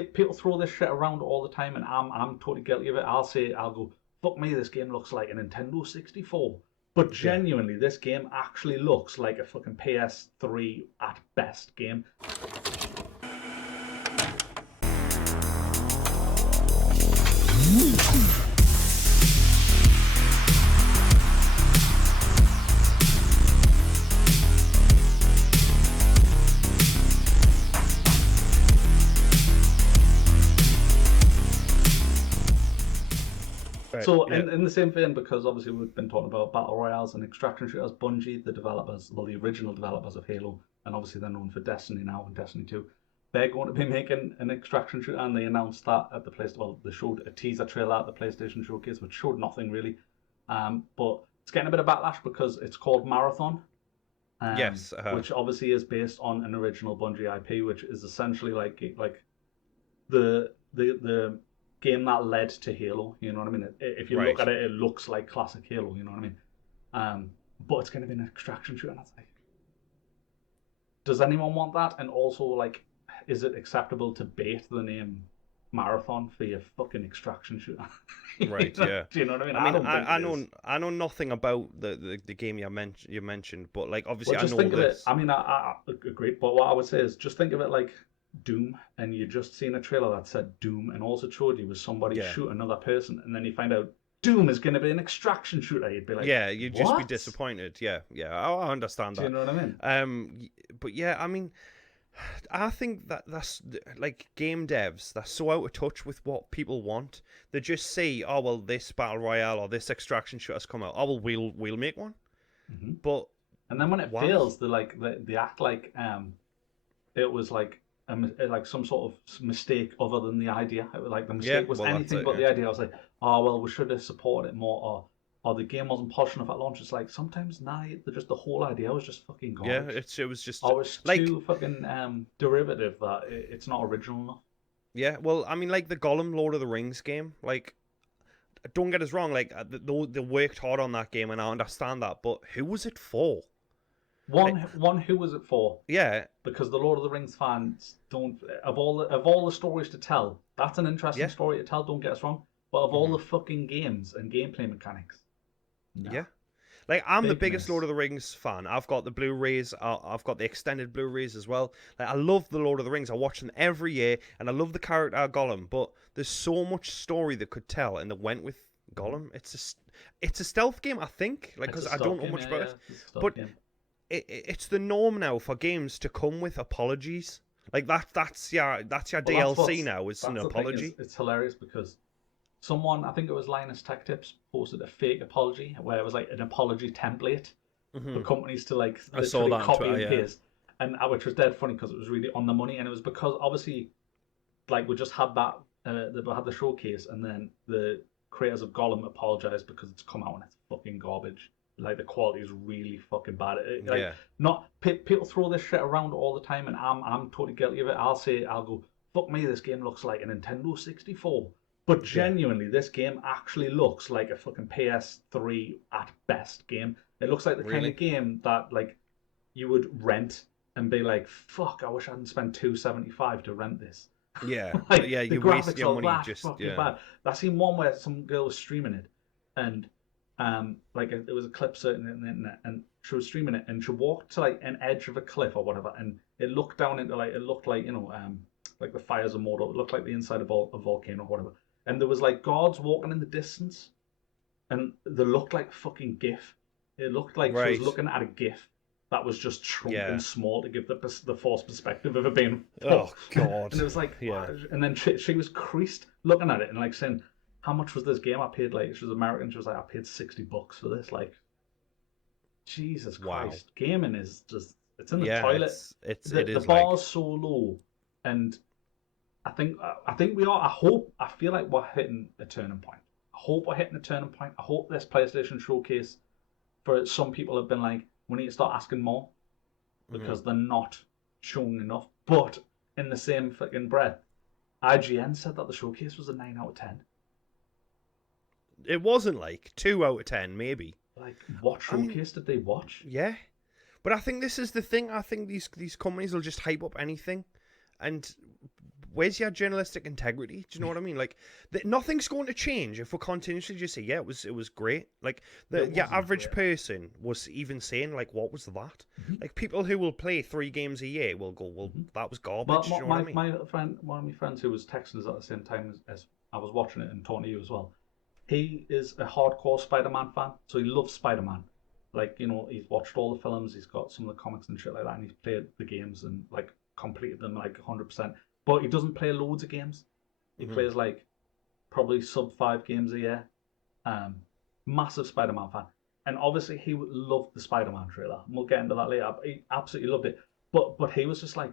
people throw this shit around all the time, and I'm totally guilty of it. I'll go, fuck me, this game looks like a Nintendo 64. But Yeah. genuinely, this game actually looks like a fucking PS3 at best game. Right. So Yeah. in the same vein, because obviously we've been talking about battle royales and extraction shooters, Bungie, the developers, well, the original developers of Halo, and obviously they're known for Destiny now and Destiny 2, they're going to be making an extraction shooter, and they announced that at the PlayStation. Well, they showed a teaser trailer at the PlayStation Showcase, which showed nothing really. But it's getting a bit of backlash because it's called Marathon, Yes. which obviously is based on an original Bungie IP, which is essentially like the game that led to Halo. You know what I mean? If you look Right. at it, it looks like classic Halo. You know what I mean? But it's going to be an extraction shooter, and it's like, does anyone want that? And also, like, is it acceptable to bait the name Marathon for your fucking extraction shooter? Right. Yeah. Do you know what I mean? I I mean, don't think I it is. know nothing about the game you mentioned, but like Well, obviously I just know think of it. this. I mean, I agree, but what I would say is just think of it like Doom, and you just seen a trailer that said Doom, and also showed you was somebody Yeah. shoot another person, and then you find out Doom is going to be an extraction shooter. You'd be like, Yeah, you'd just be what? disappointed. Yeah, yeah, I understand Do you that. know what I mean? But yeah, I mean, I think that's like game devs. They're so out of touch with what people want. They just see, oh well, this battle royale or this extraction shooter's come out. Oh well, we'll make one. Hmm. But And then when it why? fails, they act like it was like like some sort of mistake other than the idea. It was like the Yeah, mistake was well that's anything it. but Yeah, the idea. I was like, oh well, we should have supported it more, or the game wasn't polished enough at launch. It's like sometimes nah, just the whole idea was just fucking yeah. garbage. It was just Or it's like too fucking derivative that it's not original enough. yeah. Well, I mean, like the Gollum Lord of the Rings game. Like, don't get us wrong. Like they worked hard on that game, and I understand that. But who was it for? Like, One, who was it for? yeah, Because the Lord of the Rings fans don't, of all the stories to tell, that's an interesting yeah. story to tell. Don't get us wrong, but of all Hmm. the fucking games and gameplay mechanics, nah, Yeah. Like I'm the big biggest Lord miss. of the Rings fan. I've got the Blu-rays. I've got the extended Blu-rays as well. Like I love the Lord of the Rings. I watch them every year, and I love the character Gollum. But there's so much story that could tell, and they went with Gollum. It's a stealth game, I think. Like It's a because I stealth don't know game, much yeah, about yeah, it, it's a stealth but game. it's the norm now for games to come with apologies. Like that's your Well, DLC now. It's an that's the thing is apology. it's hilarious because someone, I think it was Linus Tech Tips, posted a fake apology where it was like an apology template for Hmm. companies to like I saw literally that on copy Twitter. and Yeah. paste, and which was dead funny because it was really on the money, and it was because obviously like we just had that they had the showcase, and then the creators of Gollum apologized because it's come out and it's fucking garbage. Like the quality is really fucking bad. Like Yeah. not people throw this shit around all the time, and I'm totally guilty of it. I'll go, fuck me, this game looks like a Nintendo 64. But Yeah. genuinely, this game actually looks like a fucking PS3 at best game. It looks like the kind Really. of game that like you would rent and be like, fuck, I wish I hadn't spent 275 to rent this. Yeah. Like Yeah. the You wasted graphics your are money. that Just fucking yeah. bad. I seen one where some girl was streaming it, and like it was a clip certain in the internet, and she was streaming it, and she walked to like an edge of a cliff or whatever, and it looked down into like it looked like like the fires of Mordor. It looked like the inside of a volcano or whatever, and there was like guards walking in the distance, and they looked like a fucking GIF. It looked like she was Right. looking at a GIF that was just shrunk and Yeah. small to give the false perspective of it being Oh full. God. And it was like, Yeah. and then she was creased looking at it and like saying, "How much was this game? I paid like she was American. She was like, I paid $60 for this. Like, Jesus Wow. Christ, gaming is just it's in the Yeah. toilet. It The is like bar's so low, and I think we are. I hope. I feel like we're hitting a turning point. I hope we're hitting a turning point. I hope this PlayStation showcase for some people have been like, we need to start asking more mhm. because they're not showing enough. But in the same fucking breath, IGN said that the showcase was a 9 out of 10. It wasn't like 2 out of 10 maybe. Like, what I mean, showcase did they watch? yeah. But I think this is the thing. I think these companies will just hype up anything, and where's your journalistic integrity? Do you know what I mean? Like, nothing's going to change if we're continuously just say, yeah, it was great. Like, your average person was even saying, like, what was that? Mm-hmm. Like, people who will play 3 games a year will go, well, that was garbage. Do you know what I mean? One of my friends who was texting us at the same time as I was watching it and talking to you as well, he is a hardcore Spider-Man fan, so he loves Spider-Man. Like, you know, he's watched all the films, he's got some of the comics and shit like that, and he's played the games and like completed them like 100%. But he doesn't play loads of games. He plays like probably sub 5 games a year. Massive Spider-Man fan, and obviously he loved the Spider-Man trailer. And we'll get into that later. He absolutely loved it. But he was just like,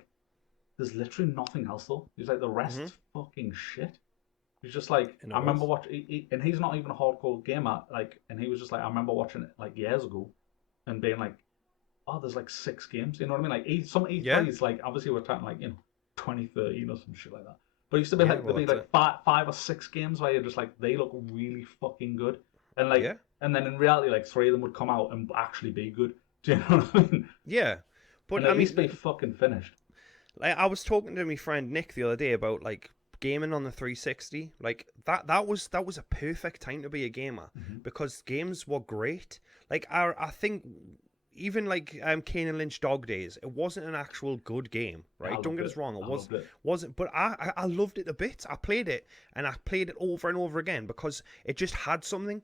there's literally nothing else though. He's like, the rest's fucking shit. He's just like, I remember watching, and he's not even a hardcore gamer, like, and he was just like, I remember watching it like years ago, and being like, oh, there's like 6 games, you know what I mean? Like, he plays like, obviously we're talking like, you know, 2013 or some shit like that. But it used to be like, there'd be like 5 or 6 games where you're just like, they look really fucking good, and like, and then in reality, like 3 of them would come out and actually be good. Do you know what I mean? Yeah, but and at least be fucking finished. Like, I was talking to my friend Nick the other day about like gaming on the 360. Like that was a perfect time to be a gamer because games were great. Like I think even like Kane and Lynch Dog Days, it wasn't an actual good game, right? Don't get us wrong, it wasn't, but I loved it a bit. I played it and I played it over and over again because it just had something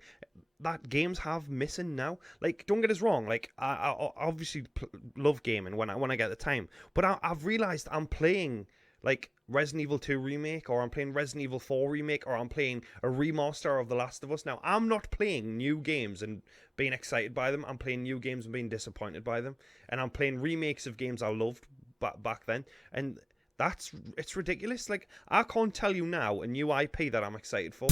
that games have missing now. Like, don't get us wrong, like I obviously love gaming when I get the time, but I've realized I'm playing like Resident Evil 2 Remake, or I'm playing Resident Evil 4 Remake, or I'm playing a remaster of The Last of Us. Now, I'm not playing new games and being excited by them. I'm playing new games and being disappointed by them. And I'm playing remakes of games I loved back then. And it's ridiculous. Like, I can't tell you now a new IP that I'm excited for.